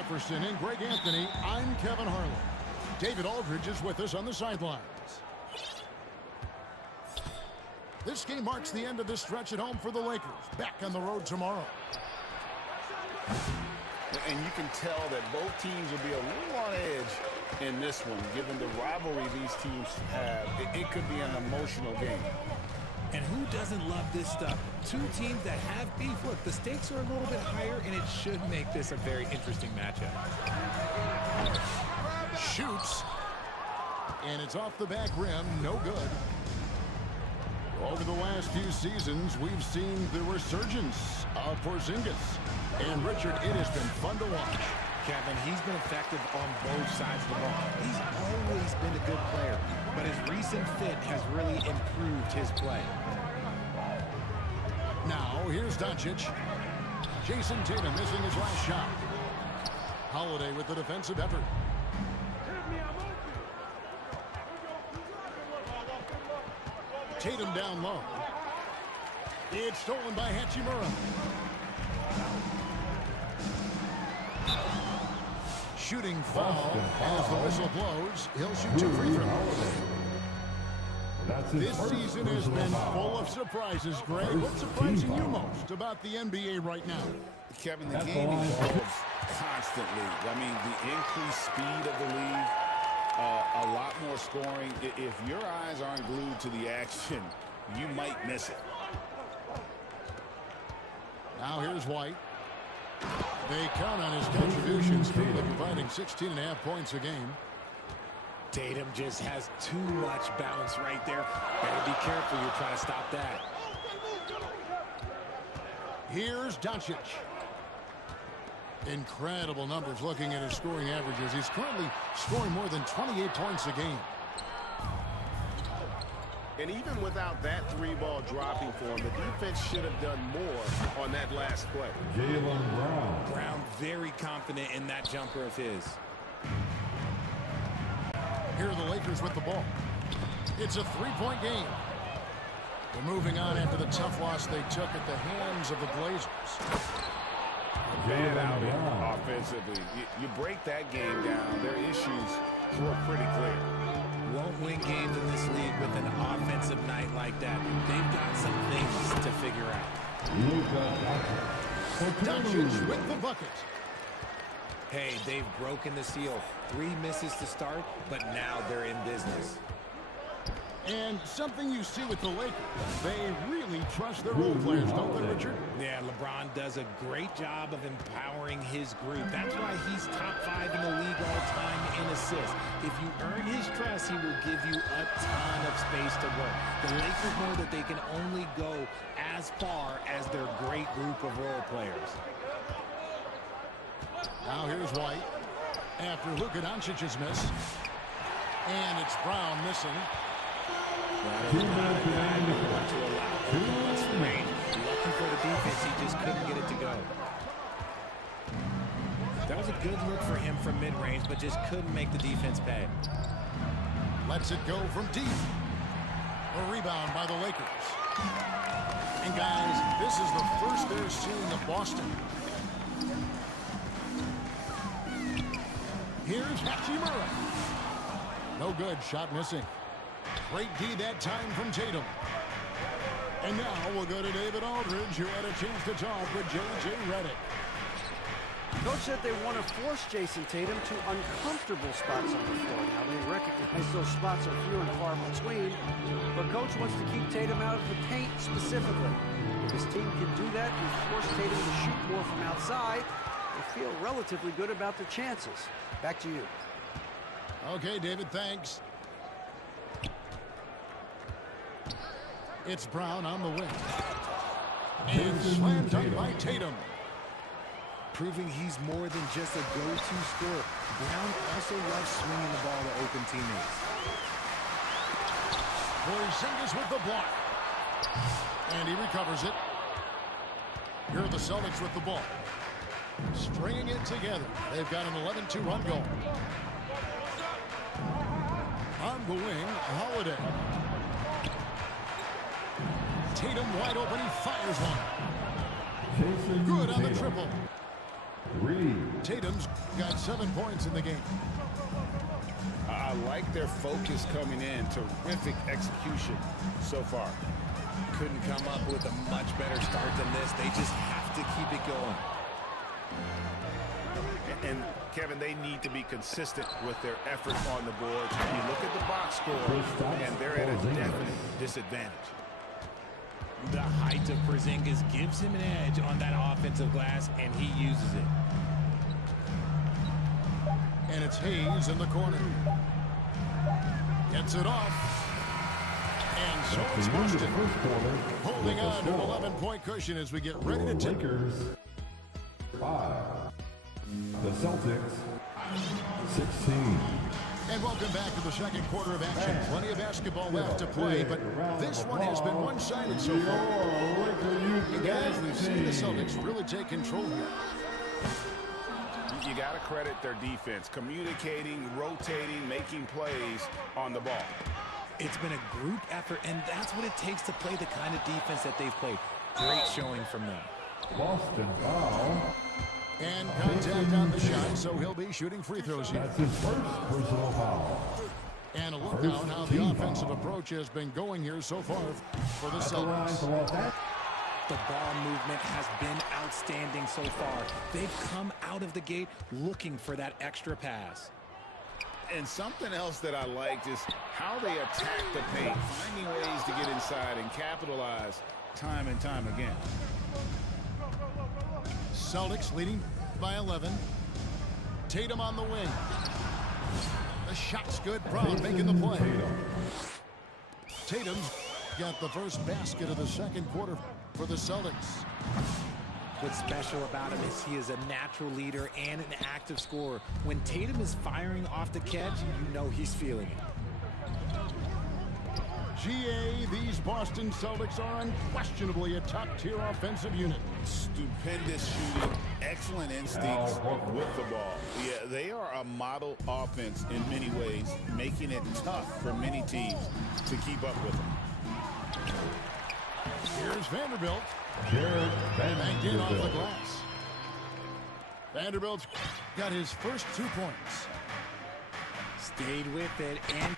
Jefferson and Greg Anthony, I'm Kevin Harlan. David Aldridge is with us on the sidelines. This game marks the end of this stretch at home for the Lakers. Back on the road tomorrow. And you can tell that both teams will be a little on edge in this one, given the rivalry these teams have. It could be an emotional game. And who doesn't love this stuff? Two teams that have beef. Look, the stakes are a little bit higher, and it should make this a very interesting matchup. Shoots. And it's off the back rim. No good. Over the last few seasons, we've seen the resurgence of Porzingis. And, Richard, it has been fun to watch. Kevin, he's been effective on both sides of the ball. He's always been a good player, but his recent fit has really improved his play. Now, here's Doncic. Jason Tatum missing his last shot. Holiday with the defensive effort. Tatum down low. It's stolen by Hachimura. Shooting foul as the whistle blows. He'll shoot 2 free throws. This season has been full of surprises, Greg. What's surprising you most about the NBA right now? Kevin, the game evolves constantly. I mean, the increased speed of the league, a lot more scoring. If your eyes aren't glued to the action, you might miss it. Now here's White. They count on his contributions, currently providing 16.5 points a game. Tatum just has too much bounce right there. Better be careful. You're trying to stop that. Here's Doncic. Incredible numbers looking at his scoring averages. He's currently scoring more than 28 points a game. And even without that 3-ball dropping for him, the defense should have done more on that last play. Brown very confident in that jumper of his. Here are the Lakers with the ball. It's a 3-point game. They're moving on after the tough loss they took at the hands of the Blazers. Bad outing offensively. You break that game down, their issues were pretty clear. Won't win games in this league with an offensive night like that. They've got some things to figure out. Doncic with the bucket. Hey, they've broken the seal. 3 misses to start, but now they're in business. And something you see with the Lakers, they really trust their role players, don't they, Richard? Yeah, LeBron does a great job of empowering his group. That's why he's top 5 in the league all time in assists. If you earn his trust, he will give you a ton of space to work. The Lakers know that they can only go as far as their great group of role players. Now here's White after Luka Doncic's miss. And it's Brown missing. Looking for the defense, he just couldn't get it to go. That was a good look for him from mid-range, but just couldn't make the defense pay. Lets it go from deep. A rebound by the Lakers. And guys, this is the first they're seeing of Boston. Here's Hachimura. No good, shot missing. Great D that time from Tatum. And now we'll go to David Aldridge, who had a chance to talk with J.J. Redick. Coach said they want to force Jason Tatum to uncomfortable spots on the floor. Now, they recognize those spots are few and far between, but Coach wants to keep Tatum out of the paint specifically. If his team can do that and force Tatum to shoot more from outside, they feel relatively good about their chances. Back to you. Okay, David, thanks. It's Brown on the wing. And slam dunk by Tatum. Proving he's more than just a go-to scorer. Brown also loves swinging the ball to open teammates. Porzingis with the block. And he recovers it. Here are the Celtics with the ball. Stringing it together. They've got an 11-2 run going. On the wing, Holiday. Tatum wide open, he fires one. Good on the triple. Tatum's got 7 points in the game. I like their focus coming in. Terrific execution so far. Couldn't come up with a much better start than this. They just have to keep it going. And Kevin, they need to be consistent with their effort on the boards. You look at the box score, and they're at a definite disadvantage. The height of Porzingis gives him an edge on that offensive glass, and he uses it. And it's Hayes in the corner. Gets it off. And so it's Boston holding on to an 11-point cushion as we get ready to take. Lakers 5. The Celtics 16. And welcome back to the second quarter of action. Plenty of basketball left to play, but this one has been one-sided so far. And guys, we've seen the Celtics really take control here. You got to credit their defense, communicating, rotating, making plays on the ball. It's been a group effort, and that's what it takes to play the kind of defense that they've played. Great showing from them. Boston foul. And contact on the shot, so he'll be shooting free throws here. That's his first personal foul. And a look now how the offensive approach has been going here so far for the Celtics. The ball movement has been outstanding so far. They've come out of the gate looking for that extra pass. And something else that I liked is how they attack the paint, finding ways to get inside and capitalize time and time again. Celtics leading by 11. Tatum on the wing. The shot's good. Brown making the play. Tatum's got the first basket of the second quarter for the Celtics. What's special about him is he is a natural leader and an active scorer. When Tatum is firing off the catch, you know he's feeling it. GA, these Boston Celtics are unquestionably a top-tier offensive unit. Stupendous shooting, excellent instincts with the ball. Yeah, they are a model offense in many ways, making it tough for many teams to keep up with them. Here's Vanderbilt. Banked in off the glass. Vanderbilt's got his first 2 points. Stayed with it and